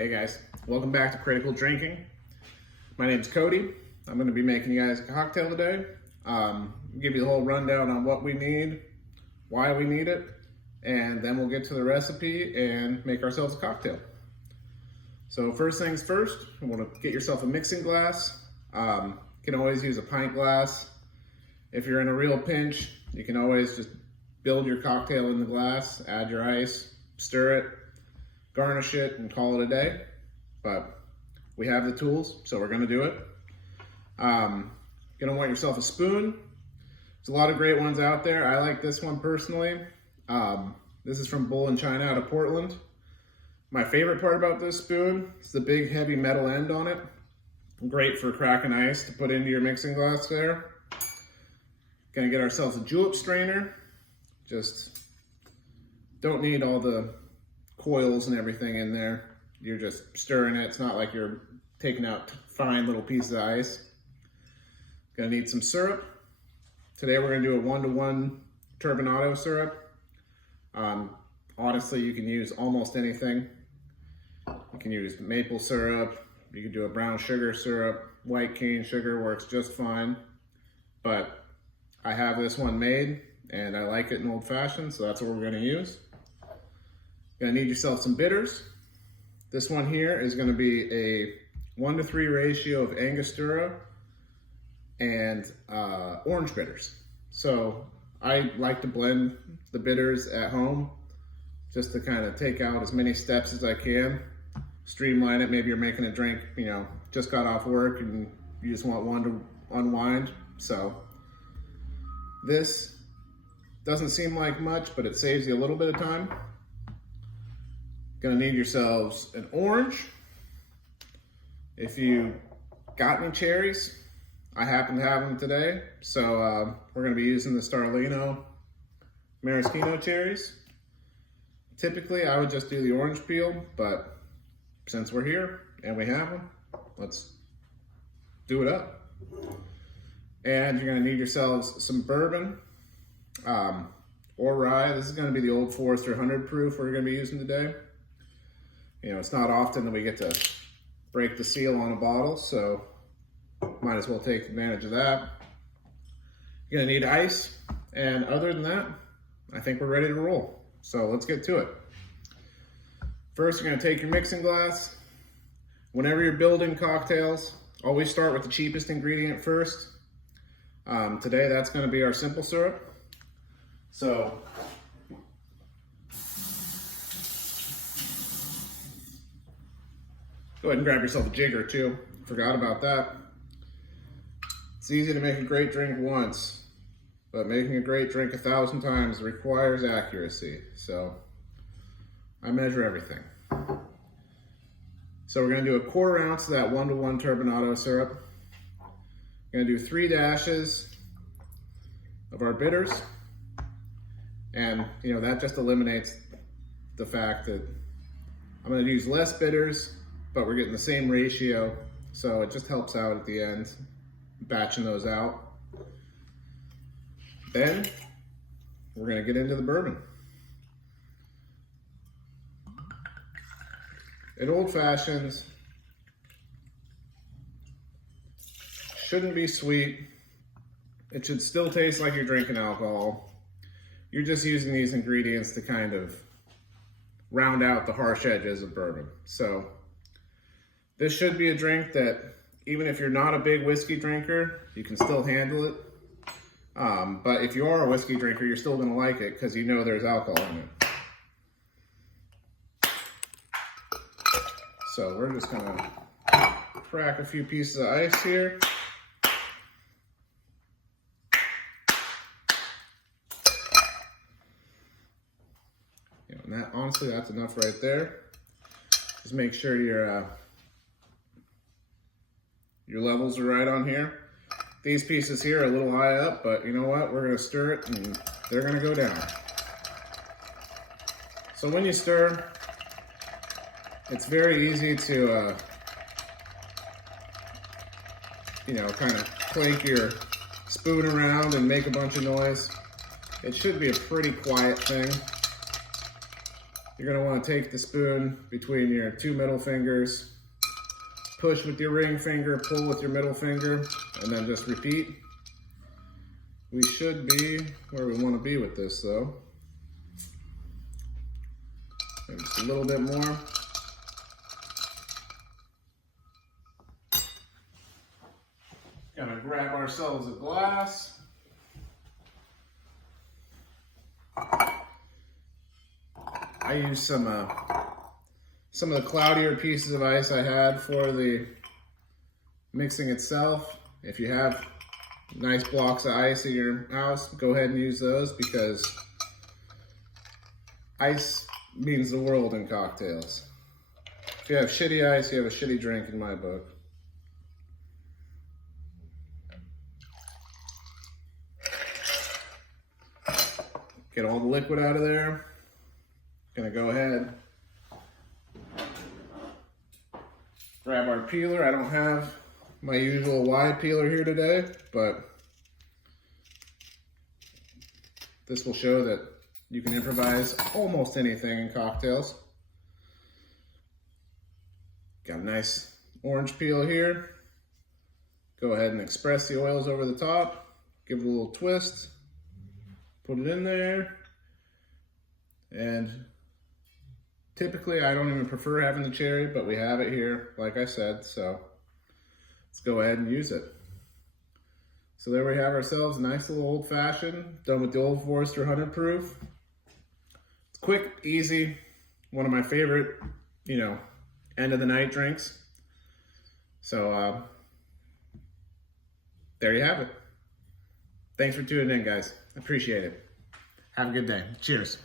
Hey guys, welcome back to Critical Drinking. My name's Cody. I'm going to be making you guys a cocktail today. Give you the whole rundown on what we need, why we need it, and then we'll get to the recipe and make ourselves a cocktail. So first things first, you want to get yourself a mixing glass. You can always use a pint glass. If you're in a real pinch, you can always just build your cocktail in the glass, add your ice, stir it, garnish it, and call it a day. But we have the tools, so we're gonna do it. You're gonna want yourself a spoon. There's a lot of great ones out there. I like this one personally. This is from Bull & China out of Portland. My favorite part about this spoon is the big heavy metal end on it. Great for cracking ice to put into your mixing glass there. Gonna get ourselves a julep strainer. Just don't need all the coils and everything in there. You're just stirring it. It's not like you're taking out fine little pieces of ice. Gonna need some syrup. Today we're gonna do a 1-to-1 Turbinado Syrup. Honestly, you can use almost anything. You can use maple syrup. You can do a brown sugar syrup. White cane sugar works just fine. But I have this one made and I like it in old fashioned, so that's what we're gonna use. Gonna need yourself some bitters. This one here is gonna be a 1-to-3 ratio of Angostura and orange bitters. So I like to blend the bitters at home just to kind of take out as many steps as I can, streamline it. Maybe you're making a drink, just got off work and you just want one to unwind. So this doesn't seem like much, but it saves you a little bit of time. Gonna need yourselves an orange. If you got any cherries, I happen to have them today. So we're gonna be using the Starlino maraschino cherries. Typically I would just do the orange peel, but since we're here and we have them, let's do it up. And you're gonna need yourselves some bourbon or rye. This is gonna be the Old Forester 100 proof we're gonna be using today. It's not often that we get to break the seal on a bottle, so might as well take advantage of that. You're gonna need ice, and other than that, I think we're ready to roll. So let's get to it. First, you're gonna take your mixing glass. Whenever you're building cocktails, always start with the cheapest ingredient first. Today, that's gonna be our simple syrup. So go ahead and grab yourself a jigger too. Forgot about that. It's easy to make a great drink once, but making a great drink 1,000 times requires accuracy. So I measure everything. So we're gonna do a 1/4 ounce of that 1-to-1 Turbinado syrup. We're gonna do 3 dashes of our bitters. And that just eliminates the fact that I'm gonna use less bitters, but we're getting the same ratio, so it just helps out at the end, batching those out. Then we're gonna get into the bourbon. In old fashions, shouldn't be sweet. It should still taste like you're drinking alcohol. You're just using these ingredients to kind of round out the harsh edges of bourbon. So this should be a drink that, even if you're not a big whiskey drinker, you can still handle it. But if you are a whiskey drinker, you're still gonna like it because there's alcohol in it. So we're just gonna crack a few pieces of ice here. And honestly, that's enough right there. Just make sure your levels are right on here. These pieces here are a little high up, but you know what? We're gonna stir it and they're gonna go down. So when you stir, it's very easy to, kind of clank your spoon around and make a bunch of noise. It should be a pretty quiet thing. You're gonna wanna take the spoon between your two middle fingers, push with your ring finger, pull with your middle finger, and then just repeat. We should be where we wanna be with this though. Maybe just a little bit more. Gonna grab ourselves a glass. I use some of the cloudier pieces of ice I had for the mixing itself. If you have nice blocks of ice in your house, go ahead and use those because ice means the world in cocktails. If you have shitty ice, you have a shitty drink in my book. Get all the liquid out of there. Gonna go ahead, grab our peeler. I don't have my usual wide peeler here today, but this will show that you can improvise almost anything in cocktails. Got a nice orange peel here. Go ahead and express the oils over the top. Give it a little twist. Put it in there. And typically I don't even prefer having the cherry, but we have it here, like I said, so let's go ahead and use it. So there we have ourselves a nice little old fashioned, done with the Old Forester 100 proof. It's quick, easy, one of my favorite, end of the night drinks. So there you have it. Thanks for tuning in, guys. Appreciate it. Have a good day. Cheers.